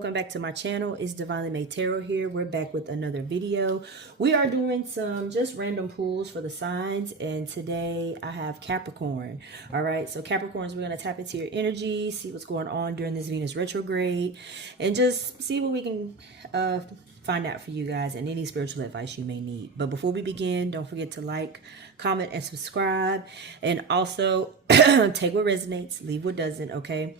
welcome back to my channel. It's Divinely Made Tarot here. We're back with another video. We are doing some just random pulls for the signs, and today I have Capricorn. All right, so Capricorns, we're going to tap into your energy, see what's going on during this Venus retrograde, and just see what we can find out for you guys and any spiritual advice you may need. But before we begin, don't forget to like, comment, and subscribe, and also take what resonates, leave what doesn't, okay?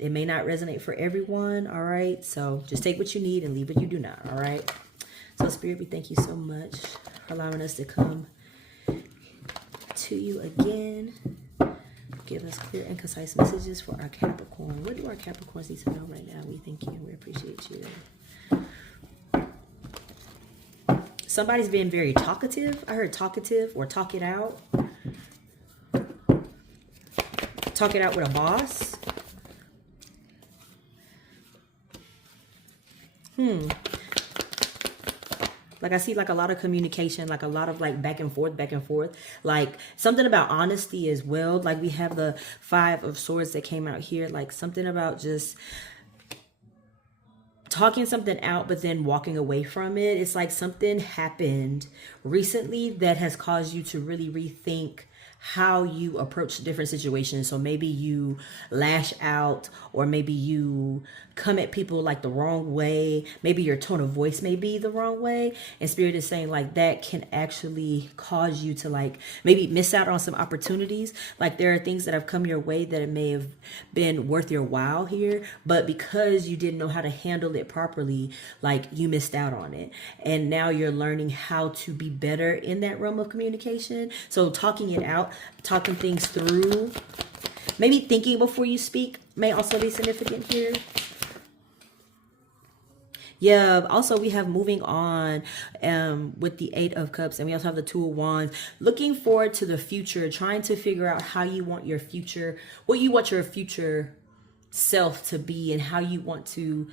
It may not resonate for everyone, all right? So just take what you need and leave what you do not, all right? So Spirit, we thank you so much for allowing us to come to you again. Give us clear and concise messages for our Capricorn. What do our Capricorns need to know right now? We thank you and we appreciate you. Somebody's being very talkative. I heard talkative or talk it out. Talk it out with a boss. Like I see like a lot of communication, like a lot of like back and forth, like something about honesty as well. Like we have the 5 of Swords that came out here, like something about just talking something out but then walking away from it. It's like something happened recently that has caused you to really rethink how you approach different situations. So maybe you lash out, or maybe you come at people like the wrong way. Maybe your tone of voice may be the wrong way. And Spirit is saying like that can actually cause you to like maybe miss out on some opportunities. Like there are things that have come your way that it may have been worth your while here, but because you didn't know how to handle it properly, like you missed out on it. And now you're learning how to be better in that realm of communication. So talking it out, talking things through, maybe thinking before you speak may also be significant here. Yeah, also we have moving on with the 8 of Cups, and we also have the 2 of Wands. Looking forward to the future, trying to figure out how you want your future, what you want your future self to be, and how you want to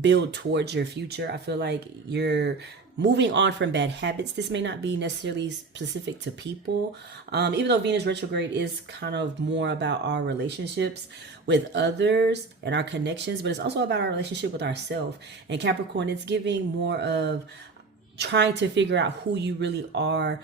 build towards your future. I feel like you're moving on from bad habits. This may not be necessarily specific to people, even though Venus retrograde is kind of more about our relationships with others and our connections, but it's also about our relationship with ourselves. And Capricorn, it's giving more of trying to figure out who you really are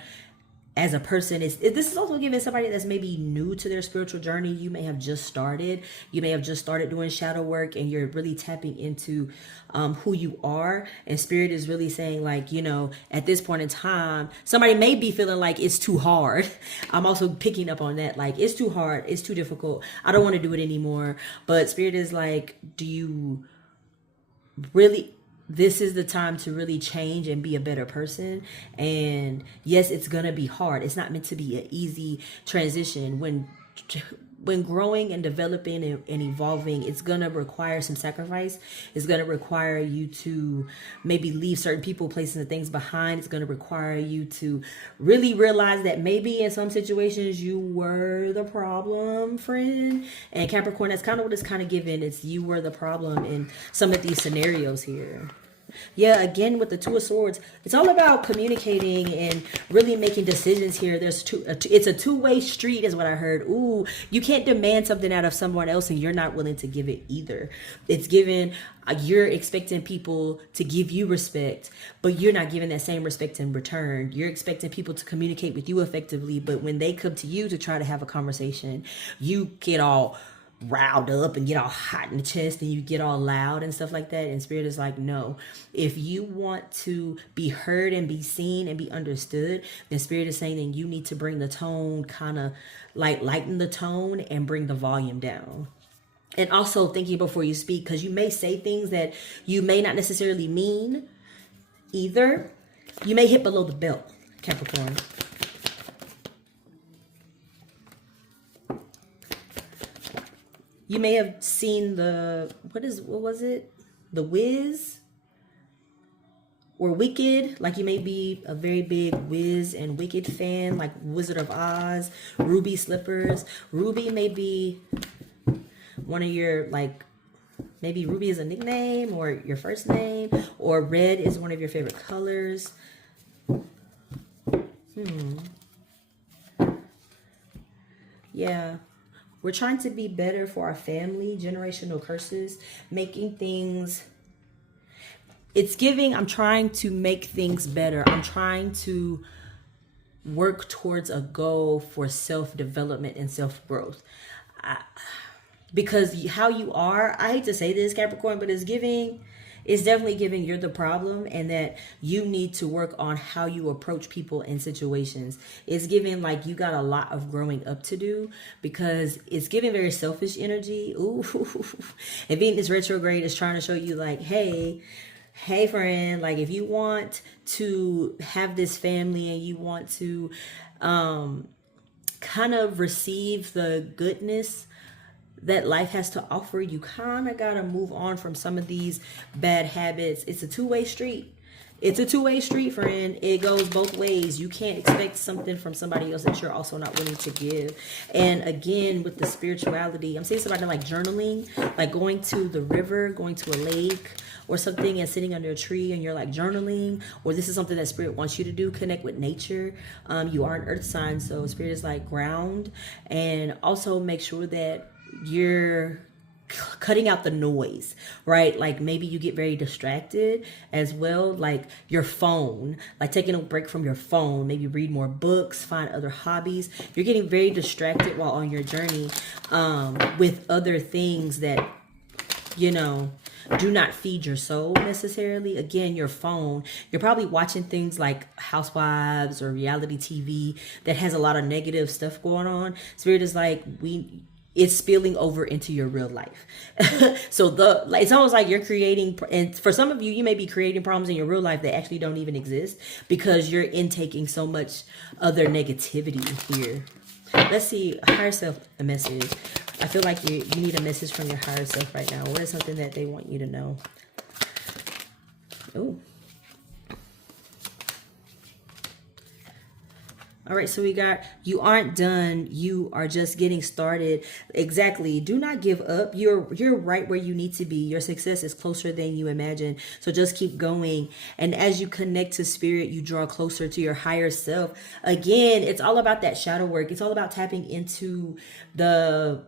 as a person. This is also giving somebody that's maybe new to their spiritual journey. You may have just started. You may have just started doing shadow work, and you're really tapping into who you are. And Spirit is really saying like, you know, at this point in time, somebody may be feeling like it's too hard. I'm also picking up on that. Like it's too hard. It's too difficult. I don't want to do it anymore. But Spirit is like, do you really... This is the time to really change and be a better person. And yes, it's gonna be hard. It's not meant to be an easy transition. When growing and developing and evolving, it's gonna require some sacrifice. It's gonna require you to maybe leave certain people, places, and things behind. It's gonna require you to really realize that maybe in some situations you were the problem, friend. And Capricorn, that's kind of what it's kind of given. It's you were the problem in some of these scenarios here. Yeah, again with the 2 of Swords, it's all about communicating and really making decisions here. It's a two-way street is what I heard. Ooh, you can't demand something out of someone else and you're not willing to give it either. It's given, you're expecting people to give you respect, but you're not giving that same respect in return. You're expecting people to communicate with you effectively, but when they come to you to try to have a conversation, you get all riled up and get all hot in the chest and you get all loud and stuff like that. And Spirit is like, no, if you want to be heard and be seen and be understood, then Spirit is saying that you need to bring the tone, kind of like lighten the tone and bring the volume down. And also thinking before you speak, because you may say things that you may not necessarily mean either. You may hit below the belt, Capricorn. You may have seen what was it? The Wiz or Wicked. Like you may be a very big Wiz and Wicked fan, like Wizard of Oz, Ruby Slippers. Ruby may be one of your, like, maybe Ruby is a nickname or your first name, or red is one of your favorite colors. Yeah. We're trying to be better for our family, generational curses, making things, it's giving, I'm trying to make things better. I'm trying to work towards a goal for self-development and self-growth. Because how you are, I hate to say this, Capricorn, but it's definitely giving you're the problem, and that you need to work on how you approach people in situations. It's giving like you got a lot of growing up to do, because it's giving very selfish energy. Ooh, and Venus retrograde is trying to show you like, hey friend, like if you want to have this family and you want to kind of receive the goodness that life has to offer, you kind of got to move on from some of these bad habits. It's a two-way street. It's a two-way street, friend. It goes both ways. You can't expect something from somebody else that you're also not willing to give. And again, with the spirituality, I'm saying something like journaling, like going to the river, going to a lake or something and sitting under a tree and you're like journaling, or this is something that spirit wants you to do, connect with nature. You are an earth sign, so spirit is like ground. And also make sure that you're cutting out the noise, right? Like maybe you get very distracted as well, like your phone, like taking a break from your phone, maybe read more books, find other hobbies. You're getting very distracted while on your journey with other things that, you know, do not feed your soul necessarily. Again, your phone, you're probably watching things like Housewives or reality TV that has a lot of negative stuff going on. Spirit is like, it's spilling over into your real life. So it's almost like you're creating, and for some of you, you may be creating problems in your real life that actually don't even exist because you're intaking so much other negativity here. Let's see, higher self, a message. I feel like you need a message from your higher self right now. What is something that they want you to know? Oh. All right, so we got, you aren't done. You are just getting started. Exactly. Do not give up. You're right where you need to be. Your success is closer than you imagine. So just keep going. And as you connect to spirit, you draw closer to your higher self. Again, it's all about that shadow work. It's all about tapping into the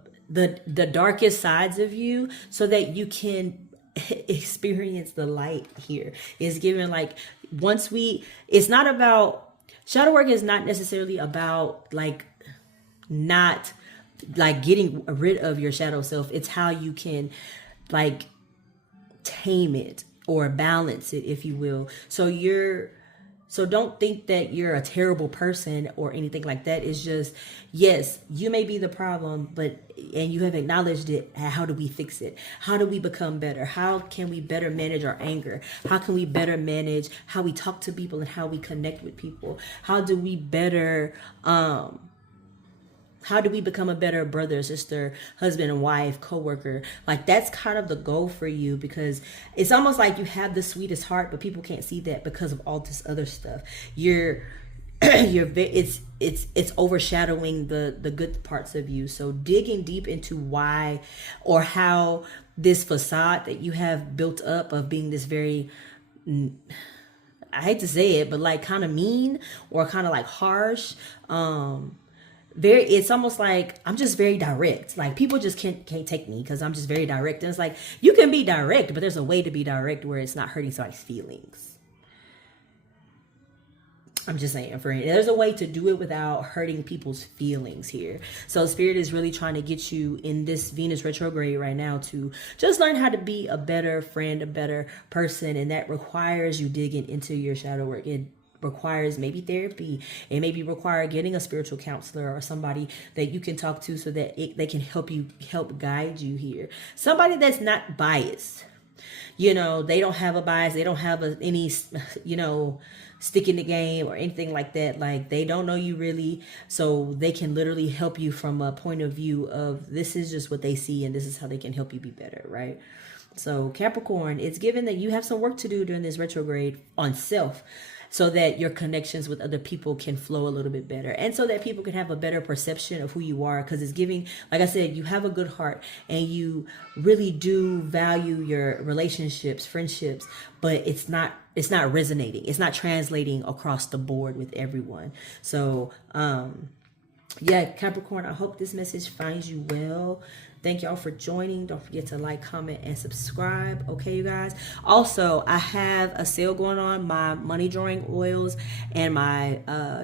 darkest sides of you so that you can experience the light here. It's given like, it's not about, shadow work is not necessarily about like not like getting rid of your shadow self. It's how you can like tame it or balance it, if you will. So don't think that you're a terrible person or anything like that. It's just, yes, you may be the problem, and you have acknowledged it. How do we fix it? How do we become better? How can we better manage our anger? How can we better manage how we talk to people and how we connect with people? How do we better, how do we become a better brother, sister, husband and wife, co-worker? Like that's kind of the goal for you, because it's almost like you have the sweetest heart, but people can't see that because of all this other stuff. It's overshadowing the good parts of you. So digging deep into why or how this facade that you have built up of being this very, I hate to say it, but like kind of mean or kind of like harsh, it's almost like I'm just very direct. Like people just can't take me because I'm just very direct. And it's like, you can be direct, but there's a way to be direct where it's not hurting somebody's feelings. I'm just saying, friend, there's a way to do it without hurting people's feelings here. So spirit is really trying to get you in this Venus retrograde right now to just learn how to be a better friend, a better person. And that requires you digging into your shadow work. It requires maybe therapy. It maybe require getting a spiritual counselor or somebody that you can talk to so that they can help guide you here. Somebody that's not biased. You know, they don't have a bias. They don't have any, you know, stick in the game or anything like that. Like they don't know you really, so they can literally help you from a point of view of this is just what they see and this is how they can help you be better, right? So Capricorn, it's given that you have some work to do during this retrograde on self, so that your connections with other people can flow a little bit better, and so that people can have a better perception of who you are, because it's giving, like I said, you have a good heart and you really do value your relationships, friendships, but it's not resonating. It's not translating across the board with everyone. So yeah, Capricorn, I hope this message finds you well. Thank y'all for joining. Don't forget to like, comment, and subscribe. Okay, you guys. Also, I have a sale going on. My money drawing oils and my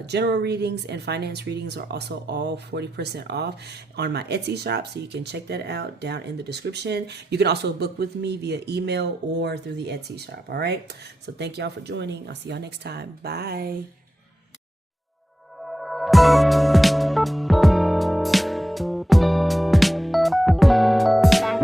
general readings and finance readings are also all 40% off on my Etsy shop. So you can check that out down in the description. You can also book with me via email or through the Etsy shop. All right. So thank y'all for joining. I'll see y'all next time. Bye.